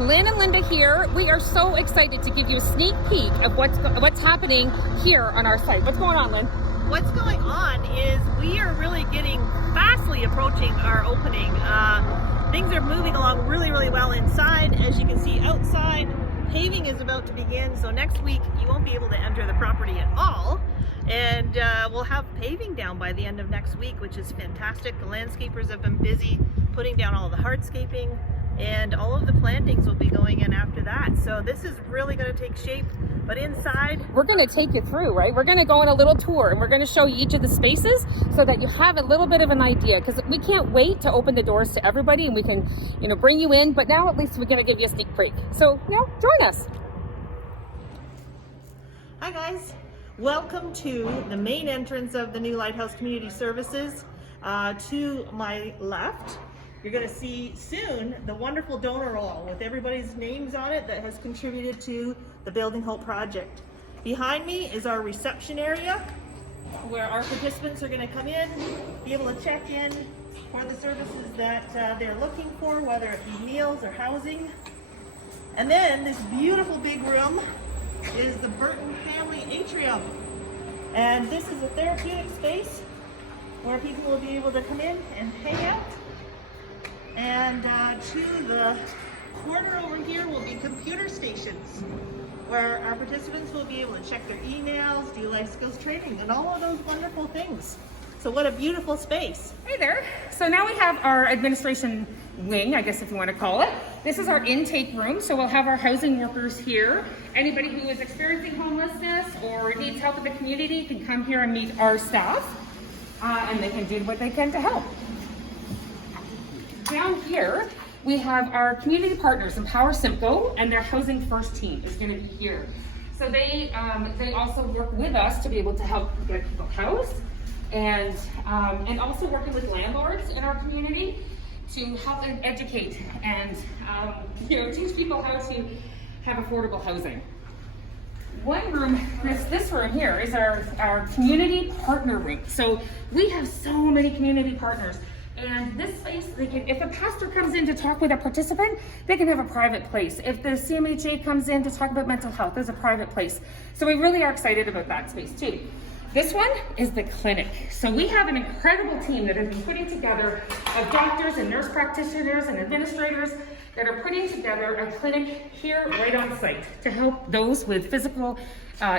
Lynn and Linda here. We are so excited to give you a sneak peek of what's happening here on our site. What's going on, Lynn? What's going on is we are really getting fastly approaching our opening. Things are moving along really well inside. As you can see outside, paving is about to begin. So next week you won't be able to enter the property at all. And we'll have paving down by the end of next week, which is fantastic. The landscapers have been busy putting down all the hardscaping, and all of the plantings will be going in after that. So this is really going to take shape. But inside, we're going to take you through, right? We're going to go on a little tour, and we're going to show you each of the spaces so that you have a little bit of an idea, because we can't wait to open the doors to everybody and we can, bring you in. But now at least we're going to give you a sneak peek. So, join us. Hi guys. Welcome to the main entrance of the new Lighthouse Community Services. To my left, you're going to see soon the wonderful donor roll with everybody's names on it that has contributed to the Building Hope project. Behind me is our reception area where our participants are going to come in, be able to check in for the services that they're looking for, whether it be meals or housing. And then this beautiful big room is the Burton Family Atrium. And this is a therapeutic space where people will be able to come in and hang out. And to the corner over here will be computer stations where our participants will be able to check their emails, do life skills training, and all of those wonderful things. So what a beautiful space. Hey there. So now we have our administration wing, I guess if you want to call it. This is our intake room. So we'll have our housing workers here. Anybody who is experiencing homelessness or needs help in the community can come here and meet our staff, and they can do what they can to help. Down here, we have our community partners, Empower Simcoe, and their Housing First team is going to be here. So they also work with us to be able to help get people housed, and also working with landlords in our community to help them educate and teach people how to have affordable housing. One room, this room here is our community partner room. So we have so many community partners. And this space, if a pastor comes in to talk with a participant, they can have a private place. If the CMHA comes in to talk about mental health, there's a private place. So we really are excited about that space too. This one is the clinic. So we have an incredible team that has been putting together of doctors and nurse practitioners and administrators that are putting together a clinic here right on site to help those with physical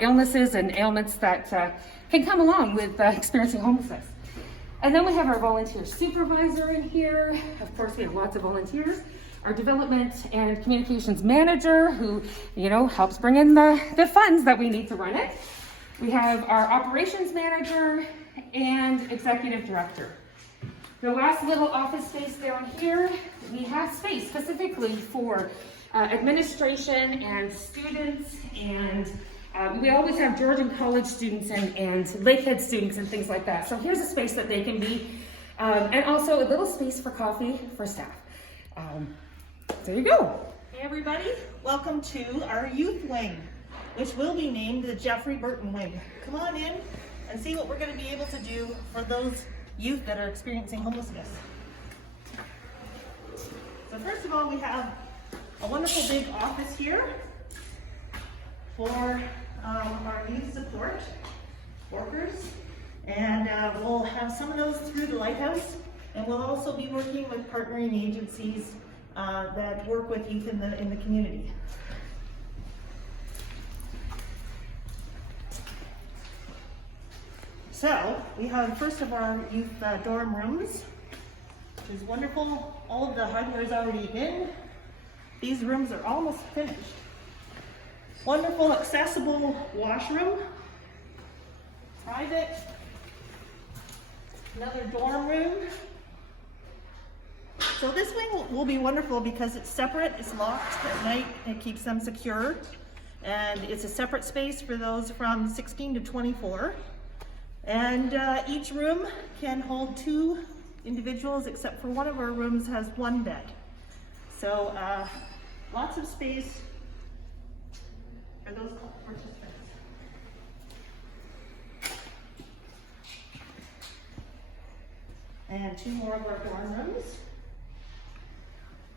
illnesses and ailments that can come along with experiencing homelessness. And then we have our volunteer supervisor in here. Of course, we have lots of volunteers. Our development and communications manager who, helps bring in the funds that we need to run it. We have our operations manager and executive director. The last little office space down here, we have space specifically for administration and students, and we always have Georgian College students and Lakehead students and things like that. So here's a space that they can be, and also a little space for coffee for staff. There you go. Hey everybody, welcome to our youth wing, which will be named the Jeffrey Burton Wing. Come on in and see what we're going to be able to do for those youth that are experiencing homelessness. So first of all, we have a wonderful big office here for our youth support workers, and we'll have some of those through the Lighthouse, and we'll also be working with partnering agencies that work with youth in the community. So we have first of our youth dorm rooms, which is wonderful. All of the hardware is already in. These rooms are almost finished. Wonderful accessible washroom, private, another dorm room. So this wing will be wonderful because it's separate, it's locked at night, it keeps them secure, and it's a separate space for those from 16 to 24. And each room can hold 2 individuals, except for one of our rooms has 1 bed. So lots of space for those participants. And 2 more of our dorm rooms.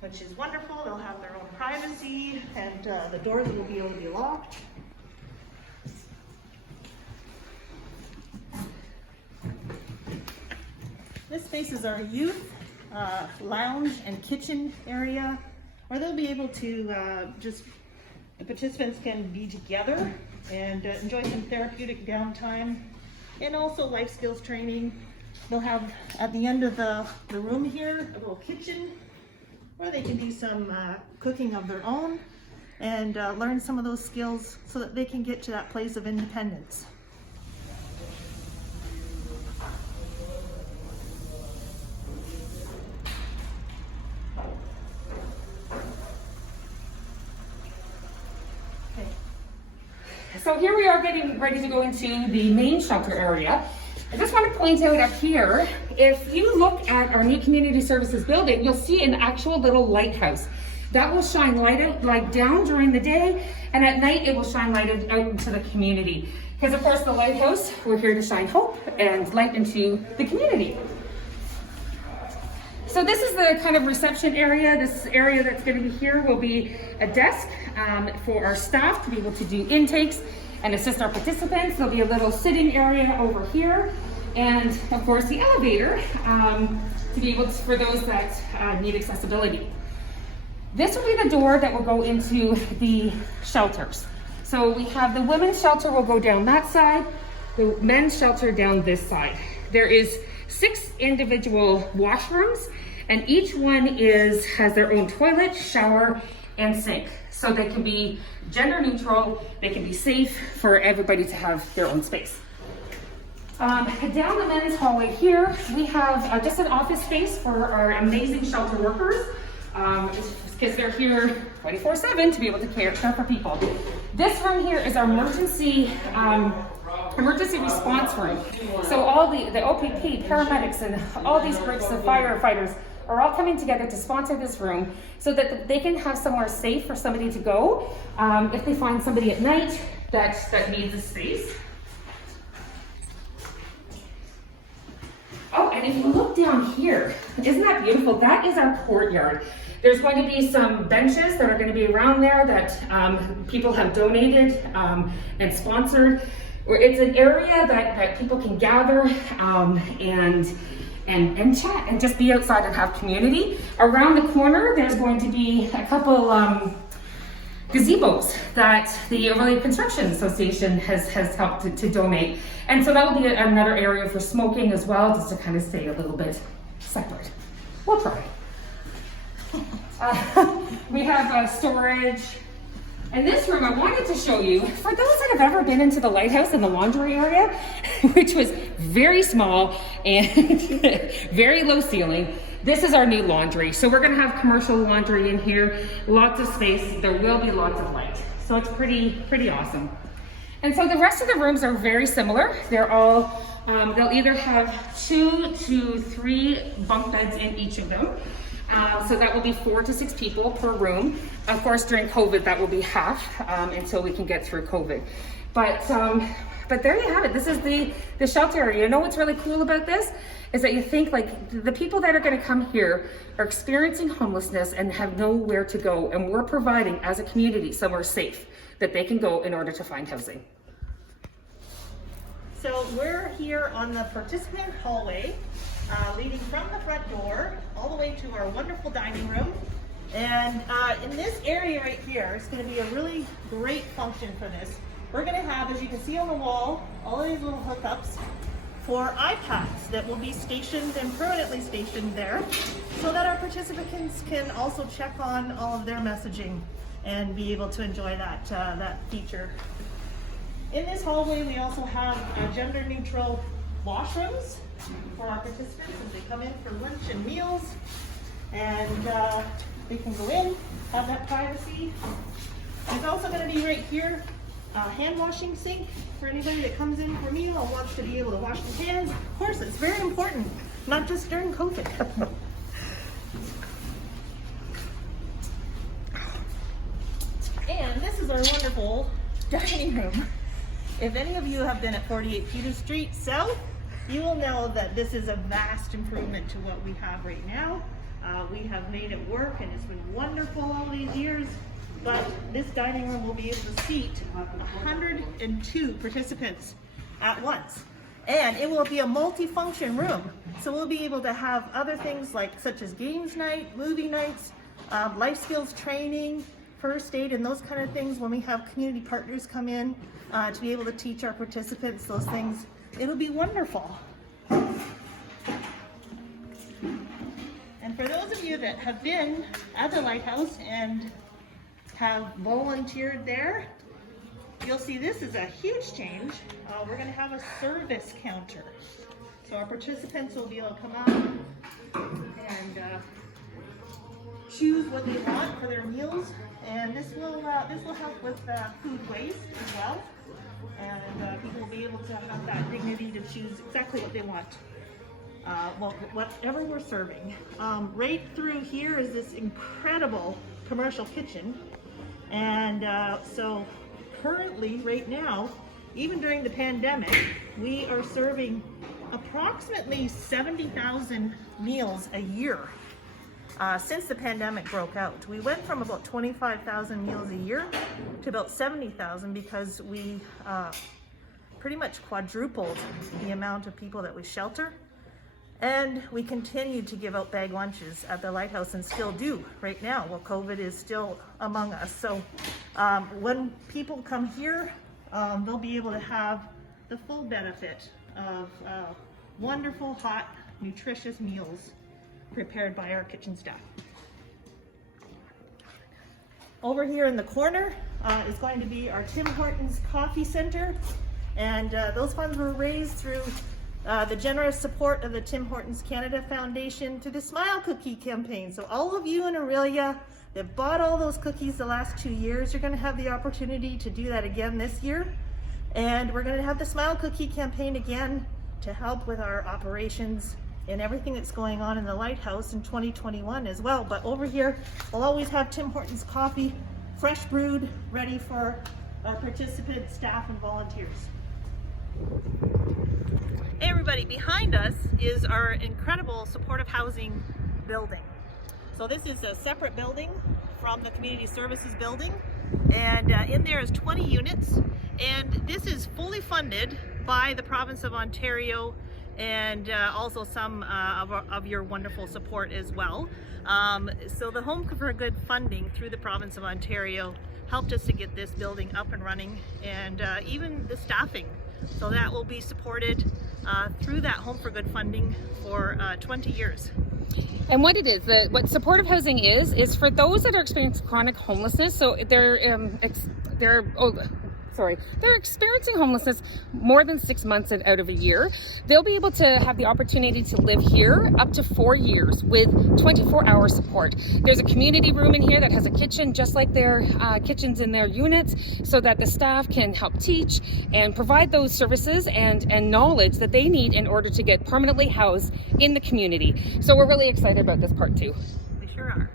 which is wonderful. They'll have their own privacy, and the doors will be able to be locked. This space is our youth lounge and kitchen area, where they'll be able to the participants can be together and enjoy some therapeutic downtime, and also life skills training. They'll have, at the end of the room here, a little kitchen where they can do some cooking of their own and learn some of those skills so that they can get to that place of independence. So here we are getting ready to go into the main shelter area. I just want to point out up here, if you look at our new community services building, you'll see an actual little lighthouse. That will shine light down during the day, and at night it will shine light out into the community. Because of course the lighthouse, we're here to shine hope and light into the community. So this is the kind of reception area. This area that's going to be here will be a desk for our staff to be able to do intakes and assist our participants. There'll be a little sitting area over here, and of course the elevator to be able to, for those that need accessibility. This will be the door that will go into the shelters. So we have the women's shelter will go down that side, the men's shelter down this side. There is 6 individual washrooms, and each one has their own toilet, shower, and sink. So they can be gender neutral, they can be safe for everybody to have their own space. Down the men's hallway here, we have just an office space for our amazing shelter workers, because they're here 24/7 to be able to care for people. This room here is our emergency response room. So all the OPP, paramedics, and all these groups of firefighters are all coming together to sponsor this room so that they can have somewhere safe for somebody to go if they find somebody at night that needs a space. Oh, and if you look down here, isn't that beautiful? That is our courtyard. There's going to be some benches that are going to be around there that people have donated and sponsored. It's an area that people can gather and chat and just be outside and have community. Around the corner, there's going to be a couple gazebos that the Overlay Construction Association has helped to donate. And so that will be another area for smoking as well, just to kind of stay a little bit separate. We'll try. We have storage. And this room I wanted to show you, for those that have ever been into the Lighthouse in the laundry area, which was very small and very low ceiling, this is our new laundry. So we're gonna have commercial laundry in here, lots of space, there will be lots of light. So it's pretty awesome. And so the rest of the rooms are very similar. They're all, they'll either have 2 to 3 bunk beds in each of them. So that will be 4 to 6 people per room. Of course, during COVID, that will be half until we can get through COVID. But there you have it. This is the shelter area. You know what's really cool about this is that you think like the people that are going to come here are experiencing homelessness and have nowhere to go, and we're providing as a community somewhere safe that they can go in order to find housing. So we're here on the participant hallway, leading from the front door all the way to our wonderful dining room. And in this area right here, it's going to be a really great function for this. We're going to have, as you can see on the wall, all of these little hookups for iPads that will be stationed and permanently stationed there, so that our participants can also check on all of their messaging and be able to enjoy that feature. In this hallway, we also have gender neutral washrooms for our participants as they come in for lunch and meals, and they can go in, have that privacy. There's also going to be right here a hand washing sink for anybody that comes in for a meal and wants to be able to wash their hands. Of course, it's very important, not just during COVID. And this is our wonderful dining room. If any of you have been at 48 Peter Street South, you will know that this is a vast improvement to what we have right now. We have made it work, and it's been wonderful all these years. But this dining room will be able to seat 102 participants at once. And it will be a multi-function room. So we'll be able to have other things such as games night, movie nights, life skills training, first aid, and those kind of things when we have community partners come in to be able to teach our participants those things. It'll be wonderful. And for those of you that have been at the Lighthouse and have volunteered there, you'll see this is a huge change. We're going to have a service counter. So our participants will be able to come out and choose what they want for their meals. And this will help with food waste as well. And people will be able to have that dignity to choose exactly what they want. Whatever we're serving. Right through here is this incredible commercial kitchen. And so currently, right now, even during the pandemic, we are serving approximately 70,000 meals a year since the pandemic broke out. We went from about 25,000 meals a year to about 70,000 because we pretty much quadrupled the amount of people that we shelter. And we continue to give out bag lunches at the Lighthouse, and still do right now while COVID is still among us. So when people come here, they'll be able to have the full benefit of wonderful, hot, nutritious meals prepared by our kitchen staff. Over here in the corner is going to be our Tim Hortons Coffee Center, and those funds were raised through the generous support of the Tim Hortons Canada Foundation to the Smile Cookie campaign. So all of you in Aurelia that bought all those cookies the last 2 years, you're going to have the opportunity to do that again this year. And we're going to have the Smile Cookie campaign again to help with our operations and everything that's going on in the Lighthouse in 2021 as well. But over here, we'll always have Tim Hortons coffee, fresh brewed, ready for our participants, staff, and volunteers. Hey everybody, behind us is our incredible supportive housing building. So this is a separate building from the community services building, and in there is 20 units, and this is fully funded by the province of Ontario and also some of your wonderful support as well. So the Home for Good funding through the province of Ontario helped us to get this building up and running, and even the staffing. So that will be supported through that Home for Good funding for 20 years. And what it is, what supportive housing is for those that are experiencing chronic homelessness. So they're experiencing homelessness more than 6 months and out of a year. They'll be able to have the opportunity to live here up to 4 years with 24-hour support. There's a community room in here that has a kitchen just like their kitchens in their units, so that the staff can help teach and provide those services and knowledge that they need in order to get permanently housed in the community. So we're really excited about this part too. We sure are.